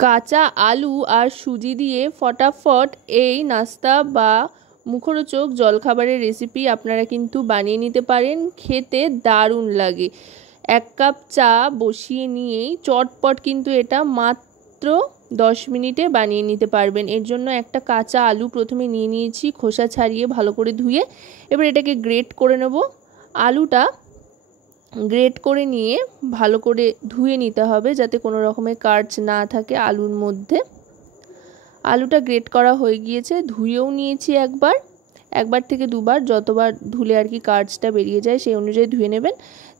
কাঁচা আলু আর সুজি দিয়ে ফটাফট এই নাস্তা বা মুখরোচক জলখাবারের রেসিপি আপনারা কিন্তু বানিয়ে নিতে পারেন। খেতে দারুণ লাগে। 1 কাপ চা বসিয়ে নিয়েই চটপট কিন্তু এটা মাত্র 10 মিনিটে বানিয়ে নিতে পারবেন। এর জন্য একটা কাঁচা আলু প্রথমে নিয়ে নিয়েছি, খোসা ছাড়িয়ে ভালো করে ধুয়ে। এবার এটাকে গ্রেট করে নেব। আলুটা গ্রেট করে নিয়ে ভালো করে ধুয়ে নিতে হবে যাতে কোনো রকমের কার্চ না থাকে আলুর মধ্যে। আলুটা গ্রেট করা হয়ে গিয়েছে, ধুয়েও নিয়েছি একবার থেকে দুবার, যতবার ধুলে আর কি কার্চটা বেরিয়ে যায় সেই অনুযায়ী ধুয়ে নেবেন।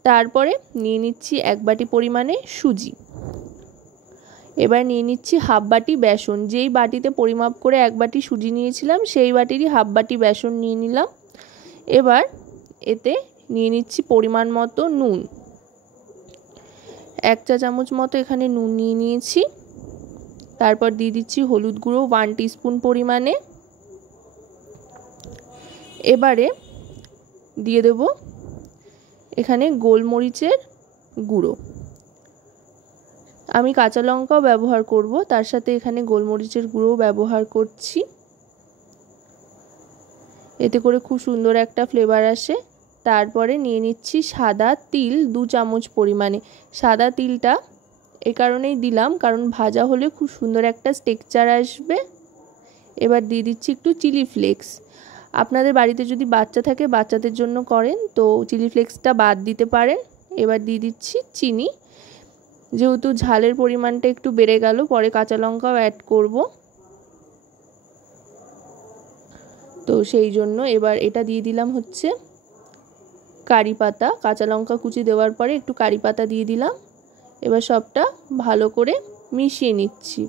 তারপরে নিয়ে নিচ্ছি 1 বাটি পরিমাণে সুজি। এবার নিয়ে নিচ্ছি হাফ বাটি বেসন। যেই বাটিতে পরিমাপ করে 1 বাটি সুজি নিয়েছিলাম সেই বাটিরই হাফ বাটি বেসন নিয়ে নিলাম। এবার এতে নিয়ে নিচ্ছি পরিমাণ মতো নুন। 1 চা চামচ মতো এখানে নুন নিয়ে নিয়েছি। তারপর দিয়ে দিচ্ছি হলুদ গুঁড়ো 1 টিস্পুন পরিমাণে। এবারে দিয়ে দেব এখানে গোলমরিচের গুঁড়ো। আমি কাঁচা লঙ্কাও ব্যবহার করব, তার সাথে এখানে গোলমরিচের গুঁড়ো ব্যবহার করছি। এতে করে খুব সুন্দর একটা ফ্লেভার আসে। তারপরে নিয়ে নিচ্ছি সাদা তিল 2 চামচ পরিমাণে। সাদা তিলটা এই কারণেই দিলাম কারণ ভাজা হলে খুব সুন্দর একটা টেক্সচার আসবে। এবার দিয়ে দিচ্ছি একটু চিলি ফ্লেক্স। আপনাদের বাড়িতে যদি বাচ্চা থাকে বাচ্চাদের জন্য করেন তো চিলি ফ্লেক্সটা বাদ দিতে পারেন। এবার দিয়ে দিচ্ছি চিনি। যেহেতু ঝালের পরিমাণটা একটু বেড়ে গেল, পরে কাঁচা লঙ্কাও অ্যাড করব, তো সেই জন্য এবার এটা দিয়ে দিলাম হচ্ছে কারি পাতা। কাঁচা লঙ্কা কুচি দেওয়ার পরে একটু কারি পাতা দিয়ে দিলাম। এবার সবটা ভালো করে মিশিয়ে নিচ্ছি।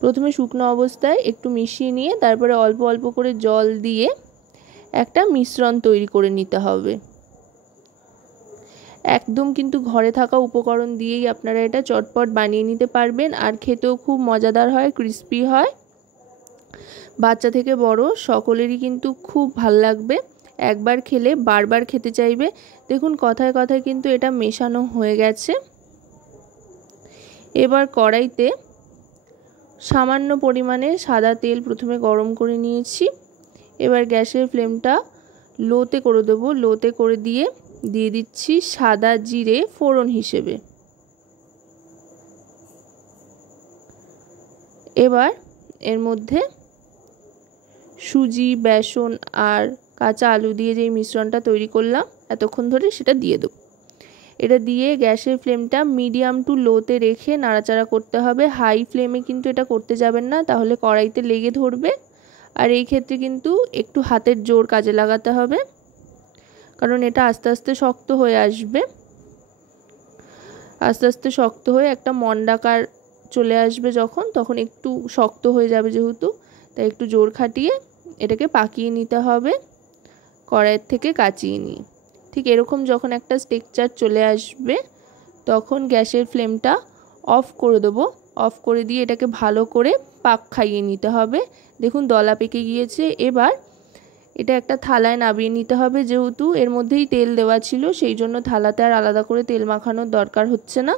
প্রথমে শুকনো অবস্থায় একটু মিশিয়ে নিয়ে তারপরে অল্প অল্প করে জল দিয়ে একটা মিশ্রণ তৈরি করে নিতে হবে। একদম কিন্তু ঘরে থাকা উপকরণ দিয়েই আপনারা এটা চটপট বানিয়ে নিতে পারবেন, আর খেতেও খুব মজাদার হয়, ক্রিস্পি হয়। বাচ্চা থেকে বড় সকলেরই কিন্তু খুব ভাল লাগবে। একবার খেলে বারবার খেতে চাইবে। দেখুন কথায় কথায় কিন্তু এটা মেশানো হয়ে গেছে। এবার কড়াইতে সামান্য পরিমাণে সাদা তেল প্রথমে গরম করে নিয়েছি। এবার গ্যাসের ফ্লেমটা লোতে করে দেবো। লোতে করে দিয়ে দিচ্ছি সাদা জিরে ফোড়ন হিসেবে। এবার এর মধ্যে সুজি, বেসন আর কাঁচা আলু দিয়ে যেই মিশ্রণটা তৈরি করলাম এতক্ষণ ধরে সেটা দিয়ে দেবো। এটা দিয়ে গ্যাসের ফ্লেমটা মিডিয়াম টু লোতে রেখে নাড়াচাড়া করতে হবে। হাই ফ্লেমে কিন্তু এটা করতে যাবেন না, তাহলে কড়াইতে লেগে ধরবে। আর এই ক্ষেত্রে কিন্তু একটু হাতের জোর কাজে লাগাতে হবে, কারণ এটা আস্তে আস্তে শক্ত হয়ে আসবে। আস্তে আস্তে শক্ত হয়ে একটা মন্ডাকার চলে আসবে যখন, তখন একটু শক্ত হয়ে যাবে যেহেতু, তাই একটু জোর খাটিয়ে এটাকে পাকিয়ে নিতে হবে কড়াইয়ের থেকে কাচিয়ে নিয়ে। ঠিক এরকম যখন একটা টেক্সচার চলে আসবে তখন গ্যাসের ফ্লেমটা অফ করে দেবো। অফ করে দিয়ে এটাকে ভালো করে পাক খাইয়ে নিতে হবে। দেখুন দলা পেকে গিয়েছে। এবার এটা একটা থালায় নামিয়ে নিতে হবে। যেহেতু এর মধ্যেই তেল দেওয়া ছিল সেই জন্য থালাতে আর আলাদা করে তেল মাখানোর দরকার হচ্ছে না।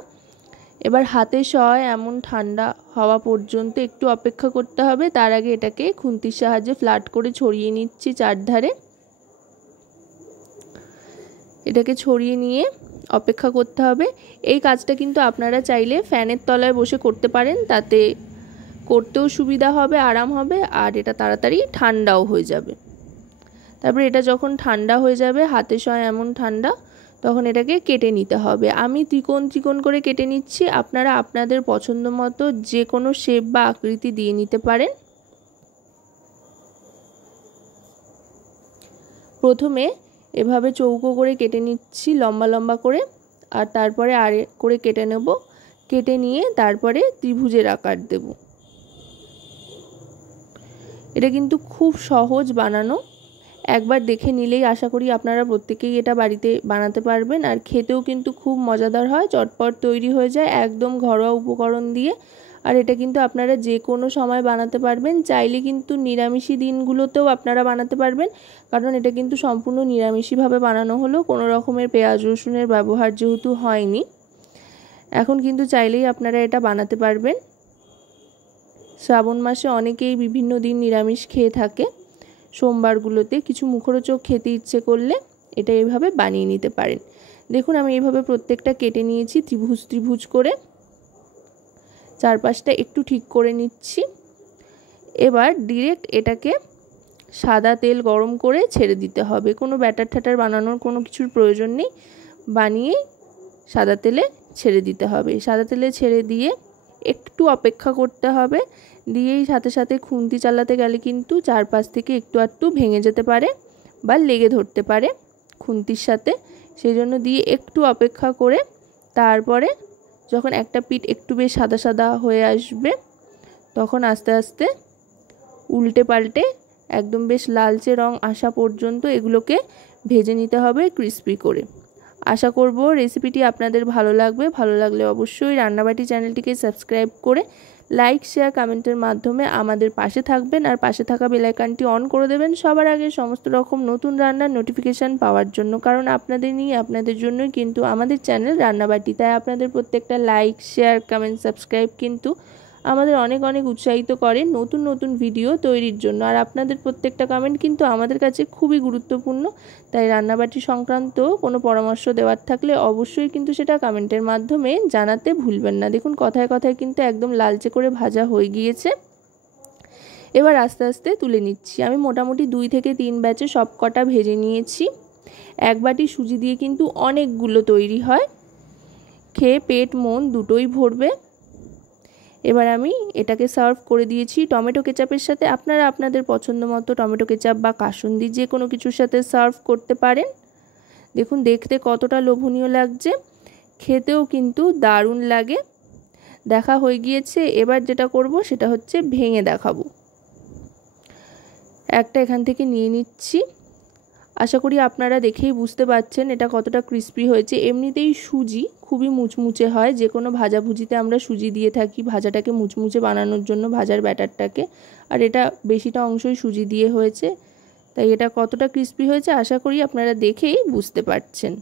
এবার হাতে সয় এমন ঠান্ডা হওয়া পর্যন্ত একটু অপেক্ষা করতে হবে। তার আগে এটাকে খুন্তির সাহায্যে ফ্ল্যাট করে ছড়িয়ে নিচ্ছি চারধারে। এটাকে ছড়িয়ে নিয়ে অপেক্ষা করতে হবে। এই কাজটা কিন্তু আপনারা চাইলে ফ্যানের তলায় বসে করতে পারেন, তাতে করতেও সুবিধা হবে, আরাম হবে, আর এটা তাড়াতাড়ি ঠান্ডাও হয়ে যাবে। তারপরে এটা যখন ঠান্ডা হয়ে যাবে, হাতে সয় এমন ঠান্ডা, তখন এটাকে কেটে নিতে হবে। আমি ত্রিকোণ ত্রিকোণ করে কেটে নিচ্ছি। আপনারা আপনাদের পছন্দ মতো যে কোনো শেপ বা আকৃতি দিয়ে নিতে পারেন। প্রথমে এভাবে চৌকো করে কেটে নিচ্ছি লম্বা লম্বা করে, আর তারপরে আরে করে কেটে নেব। কেটে নিয়ে তারপরে ত্রিভুজের আকার দেব। এটা কিন্তু খুব সহজ বানানো। একবার দেখে নিলেই আশা করি আপনারা প্রত্যেকেই এটা বাড়িতে বানাতে পারবেন, আর খেতেও কিন্তু খুব মজাদার হয়, চটপট তৈরি হয়ে যায় একদম ঘরোয়া উপকরণ দিয়ে। আর এটা কিন্তু আপনারা যে কোনো সময় বানাতে পারবেন। চাইলে কিন্তু নিরামিষি দিনগুলোতেও আপনারা বানাতে পারবেন, কারণ এটা কিন্তু সম্পূর্ণ নিরামিষিভাবে বানানো হলো, কোনো রকমের পেঁয়াজ রসুনের ব্যবহার যেহেতু হয়নি। এখন কিন্তু চাইলেই আপনারা এটা বানাতে পারবেন। শ্রাবণ মাসে অনেকেই বিভিন্ন দিন নিরামিষ খেয়ে থাকে। সোমবারগুলোতে কিছু মুখরোচক খেতে ইচ্ছে করলে এটা এইভাবে বানিয়ে নিতে পারেন। দেখুন আমি এইভাবে প্রত্যেকটা কেটে নিয়েছি ত্রিভুজ ত্রিভুজ করে, চারপাশটা একটু ঠিক করে নিচ্ছি। এবার ডিরেক্ট এটাকে সাদা তেল গরম করে ছেড়ে দিতে হবে, কোনো ব্যাটার ঠ্যাটার বানানোর কোনো কিছুর প্রয়োজন নেই, বানিয়ে সাদা তেলে ছেড়ে দিতে হবে। সাদা তেলে ছেড়ে দিয়ে একটু অপেক্ষা করতে হবে, দিয়েই সাথে সাথে খুন্তি চালাতে গেলে কিন্তু চারপাশ থেকে একটু একটু ভেঙে যেতে পারে বা লেগে ধরতে পারে খুন্তির সাথে, সেই জন্য দিয়ে একটু অপেক্ষা করে তারপরে যখন একটা পিঠ একটু বেশ সাদা সাদা হয়ে আসবে তখন আস্তে আস্তে উল্টে পাল্টে একদম বেশ লালচে রং আসা পর্যন্ত এগুলোকে ভেজে নিতে হবে ক্রিস্পি করে। আশা করব রেসিপিটি আপনাদের ভালো লাগবে। ভালো লাগলে অবশ্যই রান্নাবাটি চ্যানেলটিকে সাবস্ক্রাইব করে লাইক শেয়ার কমেন্টের মাধ্যমে আমাদের পাশে থাকবেন, আর পাশে থাকা বেল আইকনটি অন করে দেবেন সবার আগে সমস্ত রকম নতুন রান্নার নোটিফিকেশান পাওয়ার জন্য, কারণ আপনাদের নিয়ে আপনাদের জন্যই কিন্তু আমাদের চ্যানেল রান্নাবাটি। তাই আপনাদের প্রত্যেকটা লাইক শেয়ার কমেন্ট সাবস্ক্রাইব কিন্তু আমাদের অনেক অনেক উৎসাহিত করে নতুন নতুন ভিডিও তৈরির জন্য। আর আপনাদের প্রত্যেকটা কমেন্ট কিন্তু আমাদের কাছে খুবই গুরুত্বপূর্ণ, তাই রান্নাবাটি সংক্রান্ত কোনো পরামর্শ দেওয়ার থাকলে অবশ্যই কিন্তু সেটা কমেন্টের মাধ্যমে জানাতে ভুলবেন না। দেখুন কথায় কথায় কিন্তু একদম লালচে করে ভাজা হয়ে গিয়েছে। এবার আস্তে আস্তে তুলে নিচ্ছি। আমি মোটামুটি 2 থেকে 3 ব্যাচে সব কটা ভেজে নিয়েছি। এক বাটি সুজি দিয়ে কিন্তু অনেকগুলো তৈরি হয়, খেয়ে পেট মন দুটোই ভরবে। এবার আমি এটাকে সার্ভ করে দিয়েছি টমেটো কেচাপের সাথে। আপনারা আপনাদের পছন্দ মতো টমেটো কেচাপ বা কাসুন্দি যে কোনো কিছুর সাথে সার্ভ করতে পারেন। দেখুন দেখতে কতটা লোভনীয় লাগছে, খেতেও কিন্তু দারুণ লাগে। দেখা হয়ে গিয়েছে, এবার যেটা করব সেটা হচ্ছে ভেঙে দেখাবো। একটা এখান থেকে নিয়ে নিচ্ছি। আশা করি আপনারা দেখেই বুঝতে পারছেন এটা কতটা ক্রিস্পি হয়েছে। এমনিতেই সুজি খুবই মুচমুচে হয়, যে কোনো ভাজাভুজিতে আমরা সুজি দিয়ে থাকি ভাজাটাকে মুচমুচে বানানোর জন্য, ভাজার ব্যাটারটাকে। আর এটা বেশিটা অংশই সুজি দিয়ে হয়েছে, তাই এটা কতটা ক্রিস্পি হয়েছে আশা করি আপনারা দেখেই বুঝতে পারছেন।